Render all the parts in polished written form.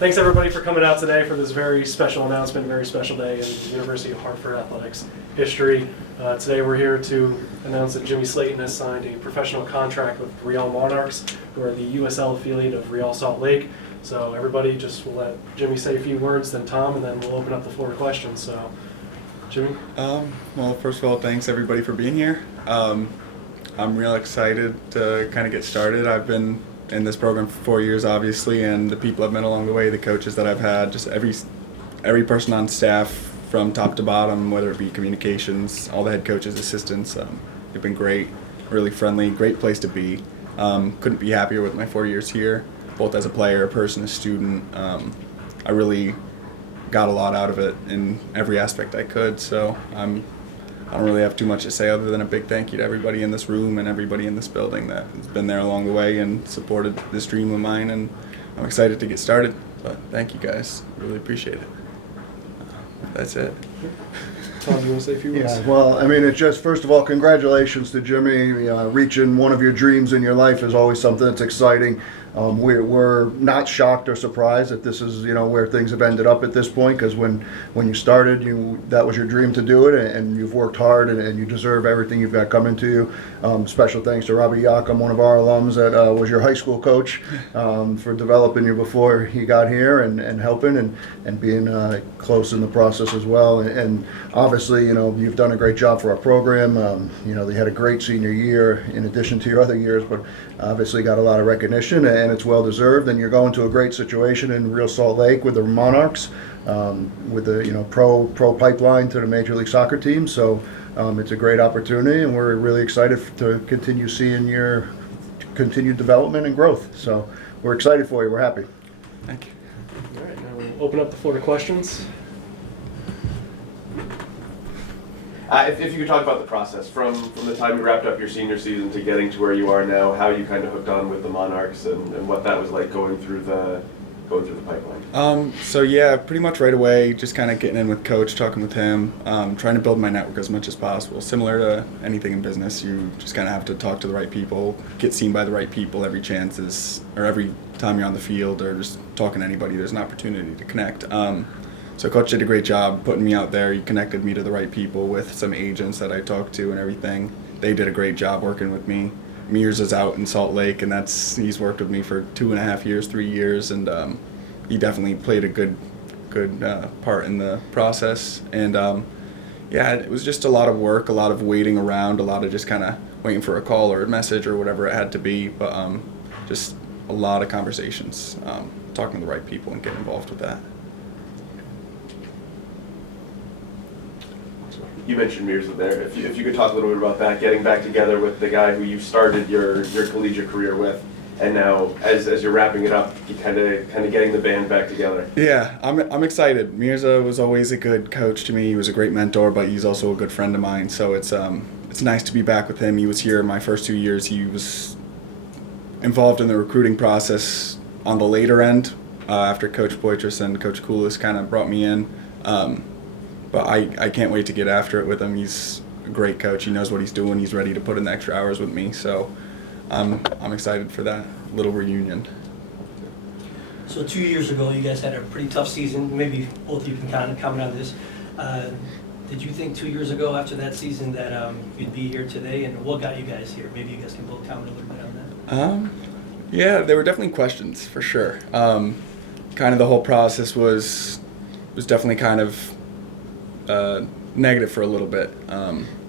Thanks everybody for coming out today for this very special announcement, very special day in University of Hartford athletics history. Today we're here to announce that Jimmy Slayton has signed a professional contract with Real Monarchs, who are the USL affiliate of Real Salt Lake. So everybody, just will let Jimmy say a few words, then Tom, and then we'll open up the floor to questions. So, Jimmy? Well, first of all, thanks everybody for being here. I'm real excited to kind of get started. I've been in this program for 4 years, obviously, and the people I've met along the way, the coaches that I've had, just every person on staff from top to bottom, whether it be communications, all the head coaches, assistants, they've been great, really friendly, great place to be. Couldn't be happier with my 4 years here, both as a player, a person, a student. I really got a lot out of it in every aspect I could, so I don't really have too much to say other than a big thank you to everybody in this room and everybody in this building that has been there along the way and supported this dream of mine, and I'm excited to get started, but thank you guys, really appreciate it. That's it. Tom, you want to say a few words? Yeah, well, I mean, it's just, first of all, congratulations to Jimmy. Reaching one of your dreams in your life is always something that's exciting. We're not shocked or surprised that this is, where things have ended up at this point, because when you started, that was your dream to do it, and you've worked hard, and you deserve everything you've got coming to you. Special thanks to Robbie Yakum, one of our alums that was your high school coach, for developing you before he got here and helping and being close in the process as well. And obviously, you've done a great job for our program. They had a great senior year in addition to your other years, but obviously got a lot of recognition, and it's well deserved. And you're going to a great situation in Real Salt Lake with the Monarchs, with the pro pipeline to the Major League Soccer team. So it's a great opportunity, and we're really excited to continue seeing your continued development and growth. So we're excited for you. We're happy. Thank you. All right, now we'll open up the floor to questions. If you could talk about the process from the time you wrapped up your senior season to getting to where you are now, how you kind of hooked on with the Monarchs and what that was like going through the pipeline. So yeah, pretty much right away, just kind of getting in with Coach, talking with him, trying to build my network as much as possible. Similar to anything in business, you just kind of have to talk to the right people, get seen by the right people every every time you're on the field, or just talking to anybody, there's an opportunity to connect. So Coach did a great job putting me out there. He connected me to the right people with some agents that I talked to and everything. They did a great job working with me. Mears is out in Salt Lake, and he's worked with me for 2.5 years, 3 years, and he definitely played a good part in the process. And yeah, it was just a lot of work, a lot of waiting around, a lot of just kind of waiting for a call or a message or whatever it had to be, but just a lot of conversations, talking to the right people and getting involved with that. You mentioned Mears there. If you could talk a little bit about that, getting back together with the guy who you started your collegiate career with, and now as you're wrapping it up, you kind of getting the band back together. Yeah, I'm excited. Mirza was always a good coach to me. He was a great mentor, but he's also a good friend of mine. So it's nice to be back with him. He was here my first 2 years. He was involved in the recruiting process on the later end after Coach Poitras and Coach Koulis kind of brought me in. But I can't wait to get after it with him. He's a great coach. He knows what he's doing. He's ready to put in the extra hours with me. So I'm excited for that little reunion. So 2 years ago, you guys had a pretty tough season. Maybe both of you can kind of comment on this. Did you think 2 years ago after that season that you'd be here today? And what got you guys here? Maybe you guys can both comment a little bit on that. Yeah, there were definitely questions for sure. Kind of the whole process was definitely kind of negative for a little bit,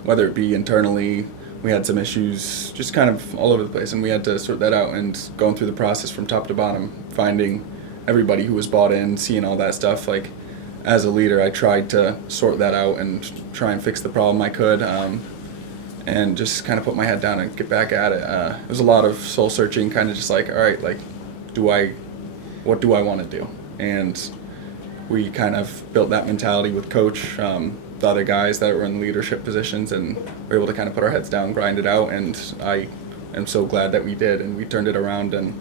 whether it be internally. We had some issues just kind of all over the place, and we had to sort that out, and going through the process from top to bottom, finding everybody who was bought in, seeing all that stuff. Like, as a leader, I tried to sort that out and try and fix the problem I could, and just kind of put my head down and get back at it. It was a lot of soul searching, kind of just like, all right, like, what do I want to do? And we kind of built that mentality with Coach, the other guys that were in leadership positions, and we were able to kind of put our heads down, grind it out, and I am so glad that we did, and we turned it around, and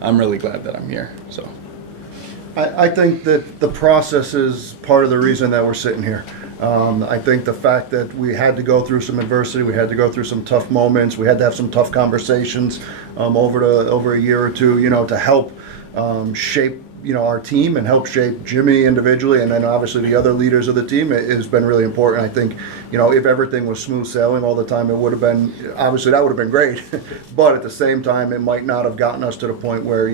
I'm really glad that I'm here. So I think that the process is part of the reason that we're sitting here. I think the fact that we had to go through some adversity, we had to go through some tough moments, we had to have some tough conversations over a year or two, to help shape our team and help shape Jimmy individually, and then obviously the other leaders of the team, it has been really important. I think, if everything was smooth sailing all the time, it would have been, obviously that would have been great, but at the same time, it might not have gotten us to the point where,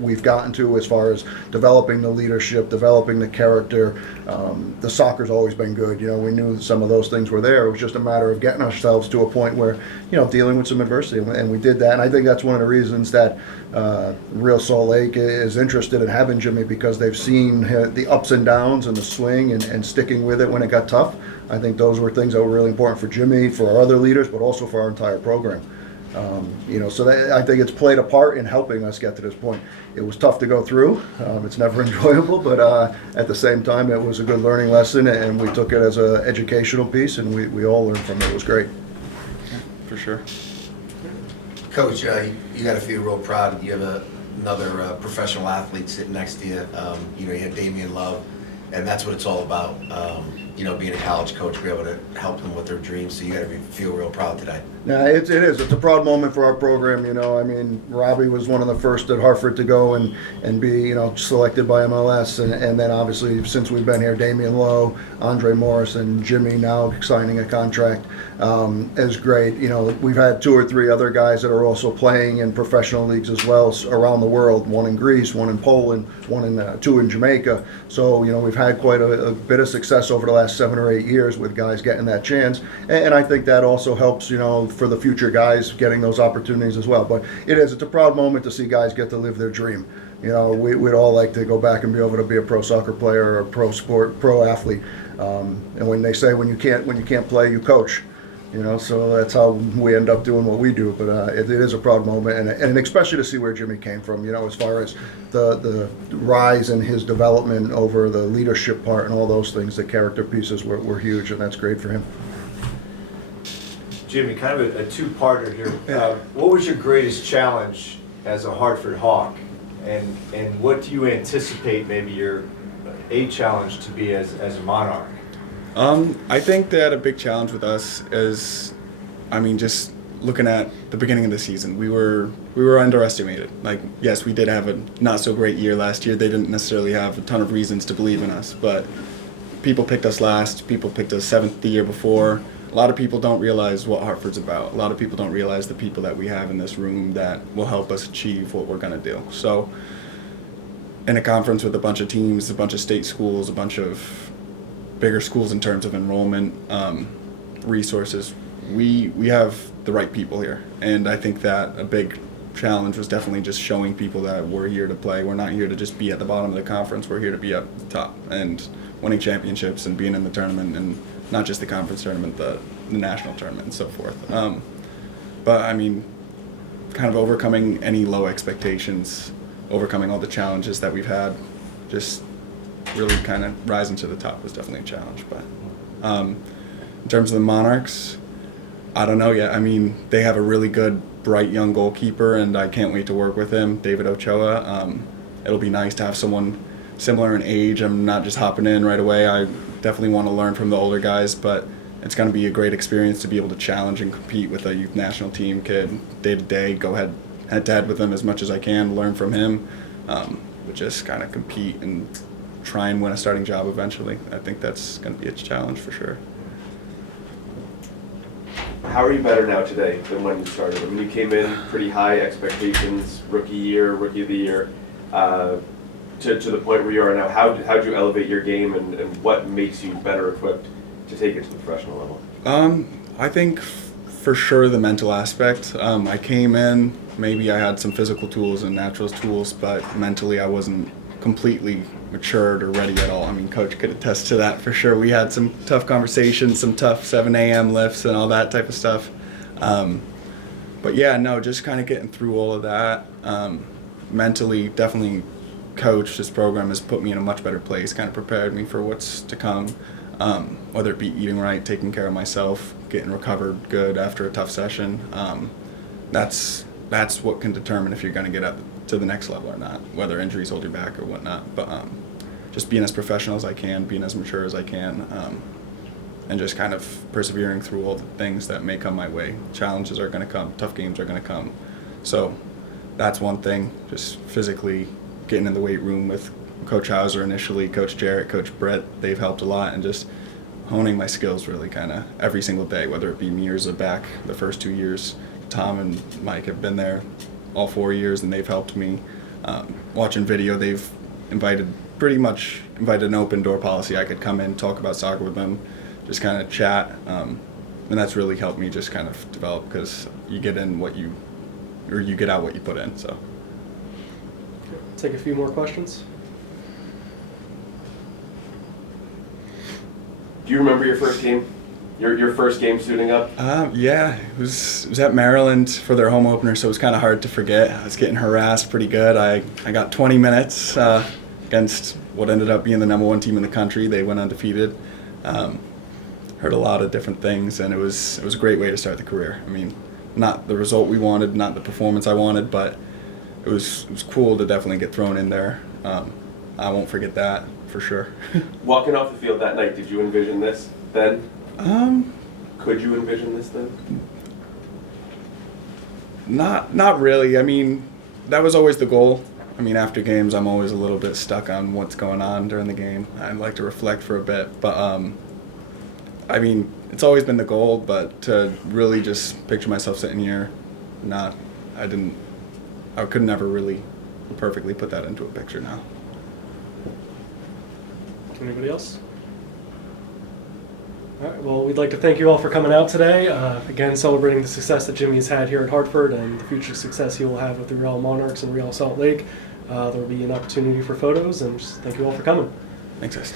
we've gotten to as far as developing the leadership, developing the character. The soccer's always been good. We knew some of those things were there. It was just a matter of getting ourselves to a point where, dealing with some adversity, and we did that. And I think that's one of the reasons that Real Salt Lake is interested in having Jimmy, because they've seen the ups and downs and the swing and sticking with it when it got tough. I think those were things that were really important for Jimmy, for our other leaders, but also for our entire program. So I think it's played a part in helping us get to this point. It was tough to go through. It's never enjoyable, but at the same time, it was a good learning lesson, and we took it as an educational piece, and we all learned from it. It was great. For sure. Coach, you got to feel real proud. You have another professional athlete sitting next to you. You had Damian Love, and that's what it's all about. Being a college coach, be able to help them with their dreams. So you got to feel real proud today. Yeah, it is. It's a proud moment for our program. Robbie was one of the first at Hartford to go and be, selected by MLS. And then obviously, since we've been here, Damian Lowe, Andre Morris, and Jimmy now signing a contract is great. We've had 2 or 3 other guys that are also playing in professional leagues as well around the world. 1 in Greece, 1 in Poland, 2 in Jamaica. So, we've had quite a bit of success over the last 7 or 8 years with guys getting that chance. And I think that also helps, for the future guys getting those opportunities as well. But it's a proud moment to see guys get to live their dream. We'd all like to go back and be able to be a pro soccer player or a pro athlete. And when they say when you can't play, you coach. So that's how we end up doing what we do. But it is a proud moment, and especially to see where Jimmy came from. As far as the rise in his development over the leadership part and all those things, the character pieces were huge, and that's great for him. Jimmy, kind of a two-parter here. What was your greatest challenge as a Hartford Hawk, and what do you anticipate maybe your challenge to be as a Monarch? I think that a big challenge with us is, just looking at the beginning of the season, we were underestimated. Yes, we did have a not so great year last year. They didn't necessarily have a ton of reasons to believe in us, but people picked us last. People picked us 7th the year before. A lot of people don't realize what Hartford's about. A lot of people don't realize the people that we have in this room that will help us achieve what we're going to do. So in a conference with a bunch of teams, a bunch of state schools, a bunch of bigger schools in terms of enrollment, resources, we have the right people here. And I think that a big challenge was definitely just showing people that we're here to play. We're not here to just be at the bottom of the conference. We're here to be up the top and winning championships and being in the tournament, and not just the conference tournament, the national tournament and so forth. But kind of overcoming any low expectations, overcoming all the challenges that we've had, just really kind of rising to the top was definitely a challenge. But in terms of the Monarchs, I don't know yet. They have a really good, bright young goalkeeper, and I can't wait to work with him, David Ochoa. It'll be nice to have someone similar in age. I'm not just hopping in right away. I definitely want to learn from the older guys, but it's going to be a great experience to be able to challenge and compete with a youth national team kid day to day, go head to head with him as much as I can, learn from him, but just kind of compete and try and win a starting job eventually. I think that's going to be a challenge for sure. How are you better now today than when you started? You came in pretty high expectations, rookie of the year, to the point where you are now. How'd you elevate your game, and what makes you better equipped to take it to the professional level? I think for sure the mental aspect. I came in, maybe I had some physical tools and natural tools, but mentally I wasn't completely matured or ready at all. Coach could attest to that for sure. We had some tough conversations, some tough 7 a.m. lifts and all that type of stuff. But yeah, no, just kind of getting through all of that. Mentally, definitely Coach, this program has put me in a much better place, kind of prepared me for what's to come, whether it be eating right, taking care of myself, getting recovered good after a tough session. That's what can determine if you're going to get up to the next level or not, whether injuries hold you back or whatnot. But just being as professional as I can, being as mature as I can, and just kind of persevering through all the things that may come my way. Challenges are going to come, tough games are going to come. So that's one thing, just physically getting in the weight room with Coach Hauser initially, Coach Jarrett, Coach Brett, they've helped a lot, and just honing my skills really kind of every single day, whether it be me or Zabak the first 2 years. Tom and Mike have been there all 4 years, and they've helped me. Watching video, they've invited an open door policy. I could come in, talk about soccer with them, just kind of chat, and that's really helped me just kind of develop, because you get out what you put in. So Take a few more questions. Do you remember your first game? Your first game suiting up? Yeah, it was at Maryland for their home opener, so it was kind of hard to forget. I was getting harassed pretty good. I got 20 minutes against what ended up being the #1 team in the country. They went undefeated. Heard a lot of different things, and it was a great way to start the career. I mean, not the result we wanted, not the performance I wanted, but it was cool to definitely get thrown in there. I won't forget that for sure. Walking off the field that night, did you envision this then? Could you envision this then? Not really. I mean, that was always the goal. I mean, after games, I'm always a little bit stuck on what's going on during the game. I'd like to reflect for a bit, but I mean, it's always been the goal. But to really just picture myself sitting here, I could never really perfectly put that into a picture now. Anybody else? All right, well, we'd like to thank you all for coming out today. Again, celebrating the success that Jimmy has had here at Hartford and the future success he will have with the Real Monarchs and Real Salt Lake. There will be an opportunity for photos, and just thank you all for coming. Thanks, guys.